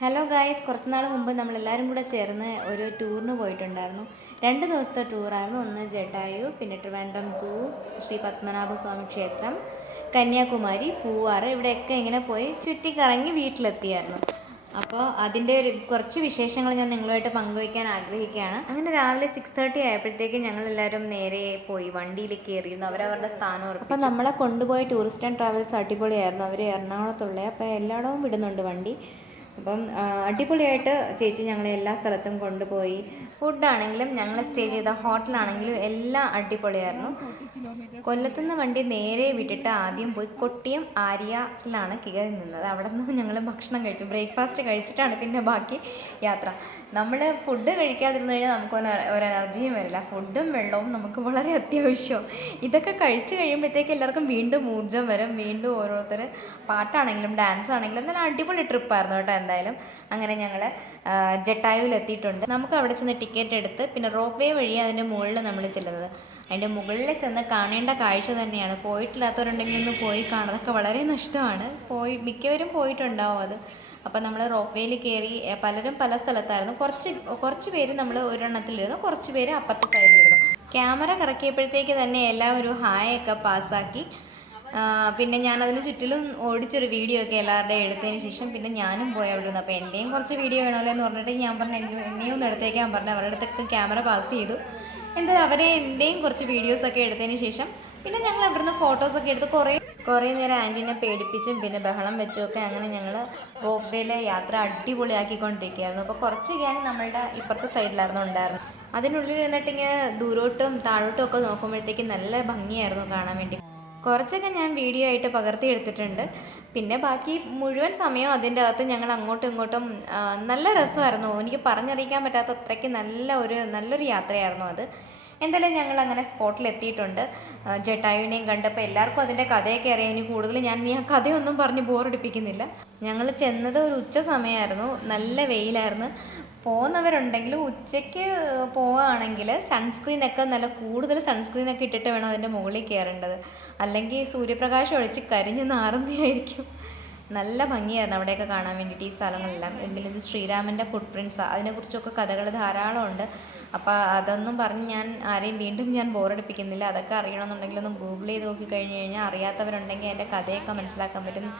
Hello guys കുറച്ച് നാൾ മുമ്പ് നമ്മളെല്ലാവരും കൂടെ ചേർന്ന് ഒരു ടൂറിന് പോയിട്ടുണ്ടായിരുന്നു. രണ്ട് ദിവസത്തെ ടൂറായിരുന്നു ഒന്ന് ജഡായു പിന്നെ ട്രിവാൻഡ്രം ജൂ ശ്രീ പത്മനാഭ സ്വാമി ക്ഷേത്രം കന്യാകുമാരി പൂവാറ് ഇവിടെയൊക്കെ ഇങ്ങനെ പോയി ചുറ്റിക്കറങ്ങി വീട്ടിലെത്തിയായിരുന്നു. അപ്പോൾ അതിന്റെ ഒരു കുറച്ച് വിശേഷങ്ങൾ ഞാൻ നിങ്ങളുമായിട്ട് പങ്കുവയ്ക്കാൻ ആഗ്രഹിക്കുകയാണ്. അങ്ങനെ രാവിലെ സിക്സ് തേർട്ടി ആയപ്പോഴത്തേക്കും ഞങ്ങൾ എല്ലാവരും നേരെ പോയി. വണ്ടിയിൽ കയറിയിരുന്നു അവരവരുടെ സ്ഥാനം. അപ്പോൾ നമ്മളെ കൊണ്ടുപോയ ടൂറിസ്റ്റ് ആൻഡ് ട്രാവൽസ് അടിപൊളിയായിരുന്നു. അവർ എറണാകുളത്തുള്ള. അപ്പോൾ എല്ലായിടവും വിടുന്നുണ്ട് വണ്ടി. അപ്പം അടിപൊളിയായിട്ട് ചേച്ചി ഞങ്ങളെ എല്ലാ സ്ഥലത്തും കൊണ്ടുപോയി. ഫുഡാണെങ്കിലും ഞങ്ങൾ സ്റ്റേ ചെയ്ത ഹോട്ടലാണെങ്കിലും എല്ലാം അടിപൊളിയായിരുന്നു. കൊല്ലത്തുനിന്ന് വണ്ടി നേരെ വിട്ടിട്ട് ആദ്യം പോയി കൊട്ടിയം ആര്യസിലാണ് കയറി നിന്നത്. അവിടെ നിന്ന് ഞങ്ങൾ ഭക്ഷണം കഴിച്ചു. ബ്രേക്ക്ഫാസ്റ്റ് കഴിച്ചിട്ടാണ് പിന്നെ ബാക്കി യാത്ര. നമ്മൾ ഫുഡ് കഴിക്കാതിരുന്നു കഴിഞ്ഞാൽ നമുക്ക് ഒരു എനർജിയും വരില്ല. ഫുഡും വെള്ളവും നമുക്ക് വളരെ അത്യാവശ്യം. ഇതൊക്കെ കഴിച്ചു കഴിയുമ്പോഴത്തേക്ക് എല്ലാവർക്കും വീണ്ടും ഊർജം വരും. വീണ്ടും ഓരോരുത്തർ പാട്ടാണെങ്കിലും ഡാൻസ് ആണെങ്കിലും നല്ല അടിപൊളി ട്രിപ്പായിരുന്നു കേട്ടോ എന്തായാലും അങ്ങനെ ഞങ്ങൾ ജട്ടായുവിൽ എത്തിയിട്ടുണ്ട് നമുക്ക് അവിടെ ചെന്ന് ടിക്കറ്റ് എടുത്ത് പിന്നെ റോപ്പ് വേ വഴി അതിന്റെ മുകളിൽ നമ്മൾ ചെല്ലുന്നത്. അതിന്റെ മുകളിൽ ചെന്ന് കാണേണ്ട കാഴ്ച തന്നെയാണ്. പോയിട്ടില്ലാത്തവരുണ്ടെങ്കിൽ ഒന്ന് പോയി അതൊക്കെ വളരെ നഷ്ടമാണ്. പോയി മിക്കവരും പോയിട്ടുണ്ടാവും അത്. അപ്പോൾ നമ്മൾ റോപ്പ് വേയിൽ കയറി പലരും പല സ്ഥലത്തായിരുന്നു. കുറച്ച് കുറച്ച് പേര് നമ്മൾ ഒരെണ്ണത്തിലിരുന്നു. കുറച്ച് പേര് അപ്പുറത്തെ സൈഡിലിരുന്നു. ക്യാമറ കറക്കിയപ്പോഴത്തേക്ക് തന്നെ എല്ലാവരും ഹായൊക്കെ പാസ്സാക്കി. പിന്നെ ഞാൻ അതിന് ചുറ്റിലും ഓടിച്ചൊരു വീഡിയോ ഒക്കെ എല്ലാവരുടെയും എടുത്തതിന് ശേഷം പിന്നെ ഞാനും പോയി അവിടെ നിന്ന് അപ്പോൾ എന്റെയും കുറച്ച് വീഡിയോ വേണമല്ലോ എന്ന് പറഞ്ഞിട്ട് ഞാൻ പറഞ്ഞു എനിക്ക് എന്നെയും ഒന്ന് എടുത്തേക്കാൻ പറഞ്ഞു. അവരുടെ അടുത്തൊക്കെ ക്യാമറ പാസ് ചെയ്തു. എന്തായാലും അവരെ എന്റെയും കുറച്ച് വീഡിയോസൊക്കെ എടുത്തതിന് ശേഷം പിന്നെ ഞങ്ങൾ അവിടുന്ന് ഫോട്ടോസൊക്കെ എടുത്ത് കുറേ കുറേ നേരം ആന്റീനെ പേടിപ്പിച്ചും പിന്നെ ബഹളം വെച്ചും ഒക്കെ അങ്ങനെ ഞങ്ങൾ റോപ്പ് വേയിലെ യാത്ര അടിപൊളിയാക്കിക്കൊണ്ടിരിക്കുകയായിരുന്നു. അപ്പോൾ കുറച്ച് ഗ്യാങ് നമ്മളുടെ ഇപ്പുറത്തെ സൈഡിലായിരുന്നു ഉണ്ടായിരുന്നു അതിനുള്ളിൽ നിന്നിട്ട് ഇങ്ങനെ ദൂരോട്ടും താഴോട്ടും ഒക്കെ നോക്കുമ്പോഴത്തേക്ക് നല്ല ഭംഗിയായിരുന്നു കാണാൻ വേണ്ടി. കുറച്ചൊക്കെ ഞാൻ വീഡിയോ ആയിട്ട് പകർത്തി എടുത്തിട്ടുണ്ട്. പിന്നെ ബാക്കി മുഴുവൻ സമയവും അതിന്റെ അകത്ത് ഞങ്ങൾ അങ്ങോട്ടും ഇങ്ങോട്ടും നല്ല രസമായിരുന്നു. എനിക്ക് പറഞ്ഞറിയിക്കാൻ പറ്റാത്ത അത്രയ്ക്ക് നല്ല ഒരു നല്ലൊരു യാത്രയായിരുന്നു അത്. എന്തായാലും ഞങ്ങൾ അങ്ങനെ സ്പോട്ടിൽ എത്തിയിട്ടുണ്ട്. ജട്ടായുവിനെയും കണ്ടപ്പോൾ എല്ലാവർക്കും അതിന്റെ കഥയൊക്കെ അറിയാം. ഇനി കൂടുതൽ ഞാൻ ഇനി ആ കഥയൊന്നും പറഞ്ഞ് ബോറടിപ്പിക്കുന്നില്ല ഞങ്ങൾ ചെന്നത് ഒരു ഉച്ച സമയമായിരുന്നു. നല്ല വെയിലായിരുന്നു. പോകുന്നവരുണ്ടെങ്കിലും ഉച്ചയ്ക്ക് പോവുകയാണെങ്കിൽ സൺസ്ക്രീനൊക്കെ നല്ല കൂടുതൽ സൺസ്ക്രീനൊക്കെ ഇട്ടിട്ട് വേണം അതിന്റെ മുകളിൽ കയറേണ്ടത്. അല്ലെങ്കിൽ സൂര്യപ്രകാശം ഒഴിച്ച് കരിഞ്ഞ് നാറുന്നതായിരിക്കും. നല്ല ഭംഗിയായിരുന്നു അവിടെയൊക്കെ കാണാൻ വേണ്ടിയിട്ട് ഈ സ്ഥലങ്ങളെല്ലാം. എന്തെങ്കിലും ഇത് ശ്രീരാമന്റെ ഫുട് പ്രിൻസ് അതിനെക്കുറിച്ചൊക്കെ കഥകൾ ധാരാളമുണ്ട്. അപ്പോൾ അതൊന്നും പറഞ്ഞ് ഞാൻ ആരെയും വീണ്ടും ഞാൻ ബോറടിപ്പിക്കുന്നില്ല. അതൊക്കെ അറിയണമെന്നുണ്ടെങ്കിൽ ഒന്ന് ഗൂഗിൾ ചെയ്ത് നോക്കി കഴിഞ്ഞ് കഴിഞ്ഞാൽ അറിയാത്തവരുണ്ടെങ്കിൽ അതിന്റെ കഥയൊക്കെ മനസ്സിലാക്കാൻ പറ്റും.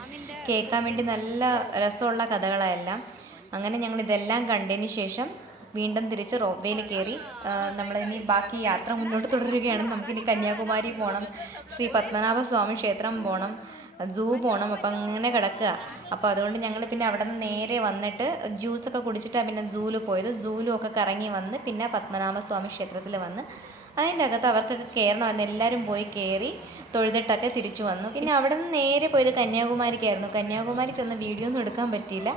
കേൾക്കാൻ വേണ്ടി നല്ല രസമുള്ള കഥകളെല്ലാം അങ്ങനെ ഞങ്ങൾ ഇതെല്ലാം കണ്ടതിന് ശേഷം വീണ്ടും തിരിച്ച് റോപ്വേയിൽ കയറി ഇനി ബാക്കി യാത്ര മുന്നോട്ട് തുടരുകയാണ്. നമുക്ക് ഇനി കന്യാകുമാരി പോകണം ശ്രീ പത്മനാഭ സ്വാമി ക്ഷേത്രം പോകണം സൂ പോകണം അപ്പം അങ്ങനെ കിടക്കുക. അപ്പോൾ അതുകൊണ്ട് ഞങ്ങൾ പിന്നെ അവിടെ നിന്ന് നേരെ വന്നിട്ട് ജ്യൂസൊക്കെ കുടിച്ചിട്ടാണ് പിന്നെ സൂവിൽ പോയത്. സൂവിലും ഒക്കെ കറങ്ങി വന്ന് പിന്നെ പത്മനാഭസ്വാമി ക്ഷേത്രത്തിൽ വന്ന് അതിന്റെ അകത്ത് അവർക്കൊക്കെ കയറണമെന്ന് എല്ലാവരും പോയി കയറി തൊഴുതിട്ടൊക്കെ തിരിച്ചു വന്നു. പിന്നെ അവിടെ നിന്ന് നേരെ പോയത് കന്യാകുമാരിക്കായിരുന്നു. കന്യാകുമാരി ചെന്ന് വീഡിയോ ഒന്നും എടുക്കാൻ പറ്റിയില്ല.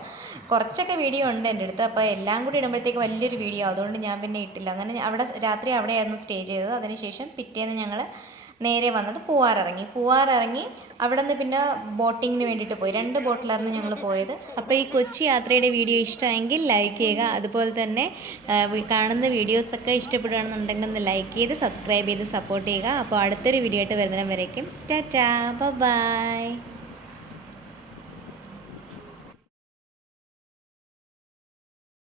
കുറച്ചൊക്കെ വീഡിയോ ഉണ്ട് എന്റെ അടുത്ത്. അപ്പോൾ എല്ലാം കൂടി ഇടുമ്പോഴത്തേക്ക് വലിയൊരു വീഡിയോ. അതുകൊണ്ട് ഞാൻ പിന്നെ ഇട്ടില്ല. അങ്ങനെ അവിടെ രാത്രി അവിടെയായിരുന്നു സ്റ്റേ ചെയ്തത്. അതിനുശേഷം പിറ്റേന്ന് ഞങ്ങൾ നേരെ വന്നത് പൂവാറിറങ്ങി. പൂവാറിറങ്ങി അവിടെ നിന്ന് പിന്നെ ബോട്ടിങ്ങിന് വേണ്ടിയിട്ട് പോയി. രണ്ട് ബോട്ടിലായിരുന്നു ഞങ്ങൾ പോയത്. അപ്പോൾ ഈ കൊച്ചി യാത്രയുടെ വീഡിയോ ഇഷ്ടമെങ്കിൽ ലൈക്ക് ചെയ്യുക. അതുപോലെ തന്നെ കാണുന്ന വീഡിയോസൊക്കെ ഇഷ്ടപ്പെടുകയാണെന്നുണ്ടെങ്കിൽ ഒന്ന് ലൈക്ക് ചെയ്ത് സബ്സ്ക്രൈബ് ചെയ്ത് സപ്പോർട്ട് ചെയ്യുക. അപ്പോൾ അടുത്തൊരു വീഡിയോ ആയിട്ട് വരുന്നതിനും വരയ്ക്കും ടാറ്റാ. ബൈ.